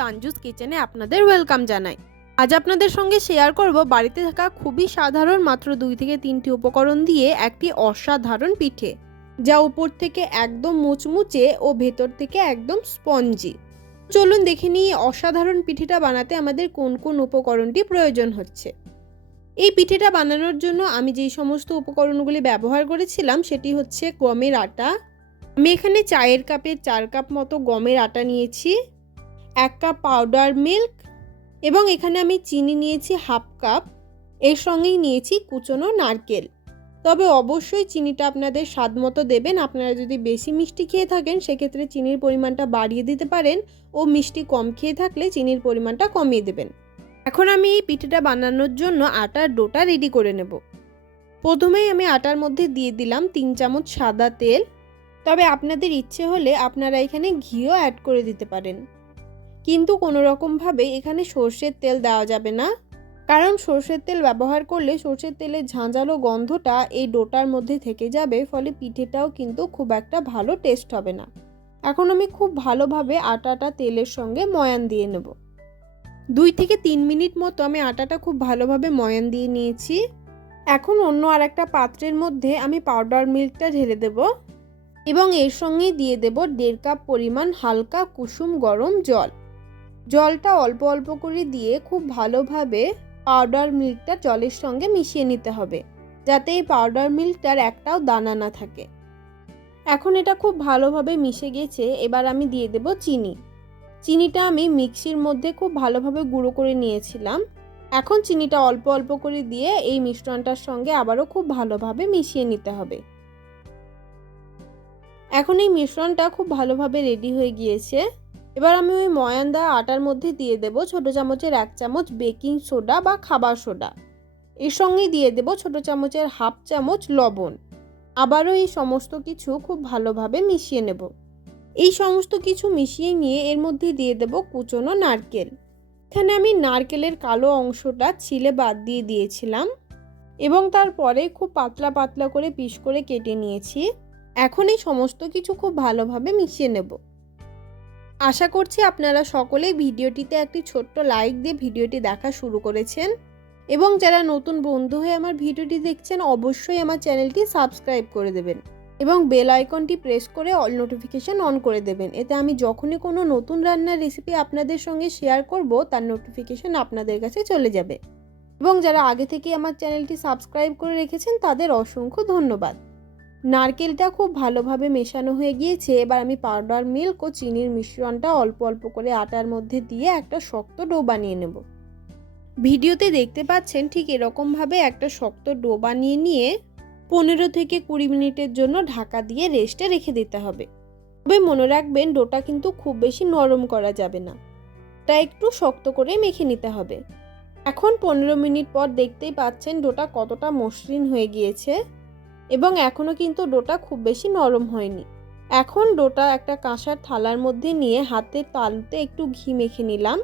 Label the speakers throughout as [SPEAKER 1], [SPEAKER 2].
[SPEAKER 1] তানজুস কিচেনে আপনাদের ওয়েলকাম জানাই। আজ আপনাদের সঙ্গে শেয়ার করব বাড়িতে থাকা খুবই সাধারণ মাত্র দুই থেকে তিনটি উপকরণ দিয়ে একটি অসাধারণ পিঠে, যা উপর থেকে একদম মুচমুচে ও ভেতর থেকে একদম স্পঞ্জি। চলুন দেখে নিই অসাধারণ পিঠেটা বানাতে আমাদের কোন কোন উপকরণটি প্রয়োজন হচ্ছে। এই পিঠেটা বানানোর জন্য আমি যেই সমস্ত উপকরণগুলি ব্যবহার করেছিলাম সেটি হচ্ছে গমের আটা। আমি এখানে চায়ের কাপে চার কাপ মতো গমের আটা নিয়েছি। এক কাপ পাউডার মিল্ক এবং এখানে আমি চিনি নিয়েছি হাফ কাপ এর সঙ্গেই নিয়েছি কুচনো নারকেল। তবে অবশ্যই চিনিটা আপনাদের স্বাদ মতো দেবেন। আপনারা যদি বেশি মিষ্টি খেয়ে থাকেন, সেক্ষেত্রে চিনির পরিমাণটা বাড়িয়ে দিতে পারেন ও মিষ্টি কম খেয়ে থাকলে চিনির পরিমাণটা কমিয়ে দেবেন। এখন আমি এই পিঠেটা বানানোর জন্য আটার ডোটা রেডি করে নেব। প্রথমেই আমি আটার মধ্যে দিয়ে দিলাম তিন চামচ সাদা তেল। তবে আপনাদের ইচ্ছে হলে আপনারা এখানে ঘিও অ্যাড করে দিতে পারেন। কিন্তু কোনো রকমভাবে এখানে সর্ষের তেল দেওয়া যাবে না। কারণ সর্ষের তেল ব্যবহার করলে সর্ষের তেলের ঝাঁঝালো গন্ধটা এই ডোটার মধ্যে থেকে যাবে, ফলে পিঠেটাও কিন্তু খুব একটা ভালো টেস্ট হবে না। এখন আমি খুব ভালোভাবে আটাটা তেলের সঙ্গে ময়ান দিয়ে নেব। দুই থেকে তিন মিনিট মতো আমি আটাটা খুব ভালোভাবে ময়ান দিয়ে নিয়েছি। এখন অন্য আর একটা পাত্রের মধ্যে আমি পাউডার মিল্কটা ঢেলে দেব এবং এর সঙ্গে দিয়ে দেব দেড় কাপ পরিমাণ হালকা কুসুম গরম জল। জলটা অল্প অল্প করে দিয়ে খুব ভালোভাবে পাউডার মিল্কটা জলের সঙ্গে মিশিয়ে নিতে হবে, যাতে এই পাউডার মিল্কটার একটাও দানা না থাকে। এখন এটা খুব ভালোভাবে মিশে গেছে, এবার আমি দিয়ে দেব চিনি। চিনিটা আমি মিক্সির মধ্যে খুব ভালোভাবে গুঁড়ো করে নিয়েছিলাম। এখন চিনিটা অল্প অল্প করে দিয়ে এই মিশ্রণটার সঙ্গে আবারও খুব ভালোভাবে মিশিয়ে নিতে হবে। এখন এই মিশ্রণটা খুব ভালোভাবে রেডি হয়ে গিয়েছে। এবার আমি ওই ময়ান দেওয়া আটার মধ্যে দিয়ে দেব ছোট চামচের এক চামচ বেকিং সোডা বা খাবার সোডা। এর সঙ্গে দিয়ে দেব ছোট চামচের হাফ চামচ লবণ। আবারও এই সমস্ত কিছু খুব ভালোভাবে মিশিয়ে নেব। এই সমস্ত কিছু মিশিয়ে নিয়ে এর মধ্যে দিয়ে দেব কুচনো নারকেল। এখানে আমি নারকেলের কালো অংশটা ছিলে বাদ দিয়ে দিয়েছিলাম এবং তারপরে খুব পাতলা পাতলা করে পিস করে কেটে নিয়েছি। এখন এই সমস্ত কিছু খুব ভালোভাবে মিশিয়ে নেব। আশা করছি আপনারা সকলেই ভিডিওটিতে একটি ছোট্ট লাইক দিয়ে ভিডিওটি দেখা শুরু করেছেন। এবং যারা নতুন বন্ধু হয়ে আমার ভিডিওটি দেখছেন, অবশ্যই আমার চ্যানেলটি সাবস্ক্রাইব করে দেবেন এবং বেল আইকনটি প্রেস করে অল নোটিফিকেশান অন করে দেবেন। এতে আমি যখনই কোনো নতুন রান্নার রেসিপি আপনাদের সঙ্গে শেয়ার করব, তার নোটিফিকেশান আপনাদের কাছে চলে যাবে। এবং যারা আগে থেকে আমার চ্যানেলটি সাবস্ক্রাইব করে রেখেছেন, তাদের অসংখ্য ধন্যবাদ। নারকেলটা খুব ভালোভাবে মেশানো হয়ে গিয়েছে। এবার আমি পাউডার মিল্ক ও চিনির মিশ্রণটা অল্প অল্প করে আটার মধ্যে দিয়ে একটা শক্ত ডো বানিয়ে নেব। ভিডিওতে দেখতে পাচ্ছেন ঠিক এরকমভাবে একটা শক্ত ডো বানিয়ে নিয়ে পনেরো থেকে কুড়ি মিনিটের জন্য ঢাকা দিয়ে রেস্টে রেখে দিতে হবে। তবে মনে রাখবেন ডোটা কিন্তু খুব বেশি নরম করা যাবে না। তা একটু শক্ত করে মেখে নিতে হবে। এখন পনেরো মিনিট পর দেখতেই পাচ্ছেন ডোটা কতটা মসৃণ হয়ে গিয়েছে। এবং এখনও কিন্তু ডোটা খুব বেশি নরম হয়নি। এখন ডোটা একটা কাঁসার থালার মধ্যে নিয়ে হাতের তালুতে একটু ঘি মেখে নিলাম।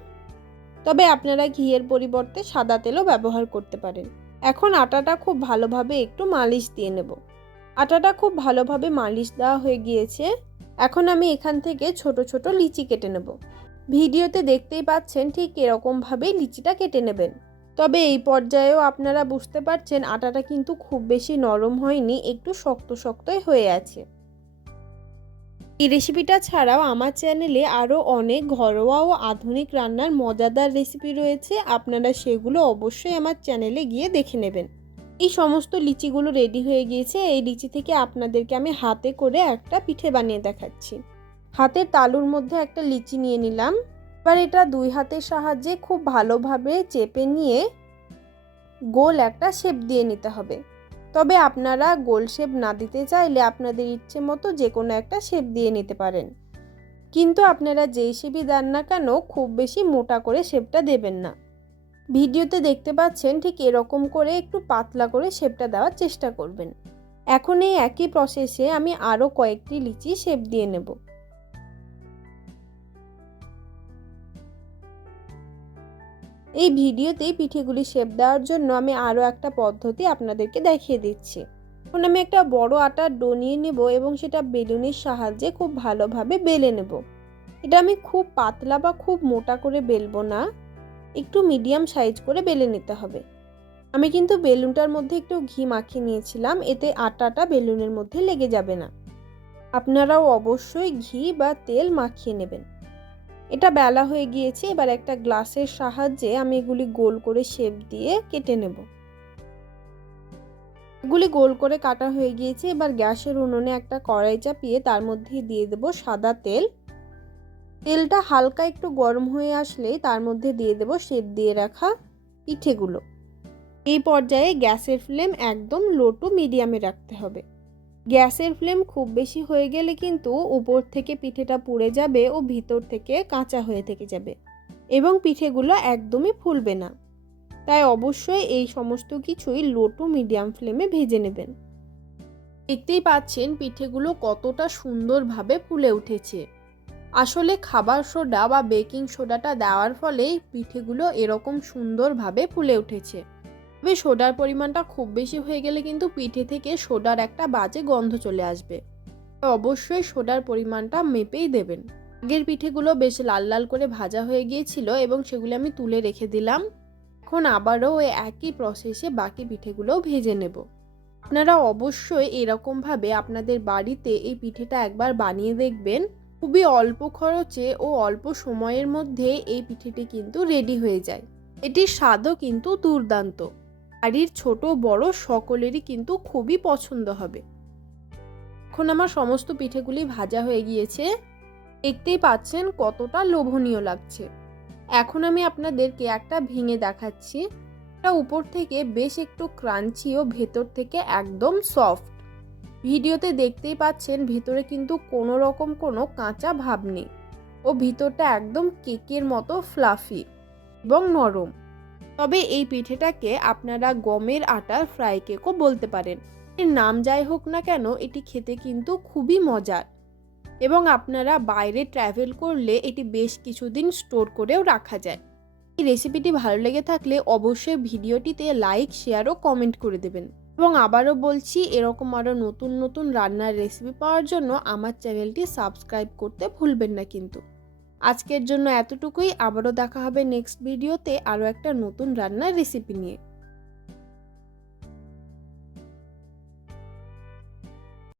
[SPEAKER 1] তবে আপনারা ঘিয়ের পরিবর্তে সাদা তেলও ব্যবহার করতে পারেন। এখন আটাটা খুব ভালোভাবে একটু মালিশ দিয়ে নেব। আটাটা খুব ভালোভাবে মালিশ দেওয়া হয়ে গিয়েছে। এখন আমি এখান থেকে ছোট ছোট লিচি কেটে নেব। ভিডিওতে দেখতেই পাচ্ছেন ঠিক এরকমভাবেই লিচিটা কেটে নেবেন। তবে এই পর্যায়েও আপনারা বুঝতে পারছেন আটাটা কিন্তু খুব বেশি নরম হয়নি, একটু শক্ত শক্তই হয়ে আছে। এই রেসিপিটা ছাড়াও আমার চ্যানেলে আরও অনেক ঘরোয়া ও আধুনিক রান্নার মজাদার রেসিপি রয়েছে, আপনারা সেগুলো অবশ্যই আমার চ্যানেলে গিয়ে দেখে নেবেন। এই সমস্ত লিচিগুলো রেডি হয়ে গিয়েছে, এই লিচি থেকে আপনাদেরকে আমি হাতে করে একটা পিঠে বানিয়ে দেখাচ্ছি। হাতের তালুর মধ্যে একটা লিচি নিয়ে নিলাম। এবার এটা দুই হাতের সাহায্যে খুব ভালোভাবে চেপে নিয়ে গোল একটা শেপ দিয়ে নিতে হবে। তবে আপনারা গোল শেপ না দিতে চাইলে আপনাদের ইচ্ছে মতো যে কোনো একটা শেপ দিয়ে নিতে পারেন। কিন্তু আপনারা যেই শেপই দেন না কেন খুব বেশি মোটা করে শেপটা দেবেন না। ভিডিওতে দেখতে পাচ্ছেন ঠিক এরকম করে একটু পাতলা করে শেপটা দেওয়ার চেষ্টা করবেন। এখন এই একই প্রসেসে আমি আরও কয়েকটি লিচি শেপ দিয়ে নেব। এই ভিডিওতেই পিঠেগুলি শেপ দেওয়ার জন্য আমি আরও একটা পদ্ধতি আপনাদেরকে দেখিয়ে দিচ্ছি। এখন আমি একটা বড় আটার ডো নিয়ে নেব এবং সেটা বেলুনের সাহায্যে খুব ভালোভাবে বেলে নেব। এটা আমি খুব পাতলা বা খুব মোটা করে বেলবো না, একটু মিডিয়াম সাইজ করে বেলে নিতে হবে। আমি কিন্তু বেলুনটার মধ্যে একটু ঘি মাখিয়ে নিয়েছিলাম, এতে আটাটা বেলুনের মধ্যে লেগে যাবে না। আপনারাও অবশ্যই ঘি বা তেল মাখিয়ে নেবেন। এটা বেলা হয়ে গিয়েছে, এবার একটা গ্লাসের সাহায্যে আমি এগুলি গোল করে শেপ দিয়ে কেটে নেব। এগুলি গোল করে কাটা হয়ে গিয়েছে, এবার গ্যাসের উনুনে একটা কড়াই চাপিয়ে তার মধ্যে দিয়ে দেব সাদা তেল। তেলটা হালকা একটু গরম হয়ে আসলেই তার মধ্যে দিয়ে দেব শেপ দিয়ে রাখা পিঠেগুলো। এই পর্যায়ে গ্যাসের ফ্লেম একদম লো টু মিডিয়ামে রাখতে হবে। গ্যাসের ফ্লেম খুব বেশি হয়ে গেলে কিন্তু উপর থেকে পিঠেটা পুড়ে যাবে ও ভিতর থেকে কাঁচা হয়ে থেকে যাবে এবং পিঠেগুলো একদমই ফুলবে না। তাই অবশ্যই এই সমস্ত কিছুই লো টু মিডিয়াম ফ্লেমে ভেজে নেবেন। দেখতেই পাচ্ছেন পিঠেগুলো কতটা সুন্দরভাবে ফুলে উঠেছে। আসলে খাবার সোডা বা বেকিং সোডাটা দেওয়ার ফলেই পিঠেগুলো এরকম সুন্দরভাবে ফুলে উঠেছে। তবে সোডার পরিমাণটা খুব বেশি হয়ে গেলে কিন্তু পিঠে থেকে সোডার একটা বাজে গন্ধ চলে আসবে। অবশ্যই সোডার পরিমাণটা মেপেই দেবেন। আগের পিঠেগুলো বেশ লাল লাল করে ভাজা হয়ে গিয়েছিল এবং সেগুলো আমি তুলে রেখে দিলাম। এখন আবারও ওই একই প্রসেসে বাকি পিঠেগুলোও ভেজে নেব। আপনারা অবশ্যই এরকমভাবে আপনাদের বাড়িতে এই পিঠেটা একবার বানিয়ে দেখবেন। খুবই অল্প খরচে ও অল্প সময়ের মধ্যে এই পিঠেটি কিন্তু রেডি হয়ে যায়। এটির স্বাদও কিন্তু দুর্দান্ত। বাড়ির ছোট, বড় সকলেরই কিন্তু খুবই পছন্দ হবে। এখন আমার সমস্ত পিঠেগুলি ভাজা হয়ে গিয়েছে। দেখতেই পাচ্ছেন কতটা লোভনীয় লাগছে। এখন আমি আপনাদেরকে একটা ভেঙে দেখাচ্ছি। এটা উপর থেকে বেশ একটু ক্রাঞ্চি ও ভেতর থেকে একদম সফট। ভিডিওতে দেখতেই পাচ্ছেন ভেতরে কিন্তু কোনো রকম কোনো কাঁচা ভাব নেই। ও ভিতরটা একদম কেকের মতো ফ্লাফি এবং নরম। তবে এই পিঠেটাকে আপনারা গমের আটার ফ্রাই কেকও বলতে পারেন। এর নাম যাই হোক না কেন, এটি খেতে কিন্তু খুবই মজার। এবং আপনারা বাইরে ট্র্যাভেল করলে এটি বেশ কিছুদিন স্টোর করেও রাখা যায়। এই রেসিপিটি ভালো লেগে থাকলে অবশ্যই ভিডিওটিতে লাইক, শেয়ার ও কমেন্ট করে দেবেন। এবং আবারও বলছি, এরকম আরও নতুন নতুন রান্নার রেসিপি পাওয়ার জন্য আমার চ্যানেলটি সাবস্ক্রাইব করতে ভুলবেন না কিন্তু। আজকের জন্য এতটুকুই। আবারও দেখা হবে নেক্সট ভিডিওতে আরও একটা নতুন রান্নার রেসিপি নিয়ে।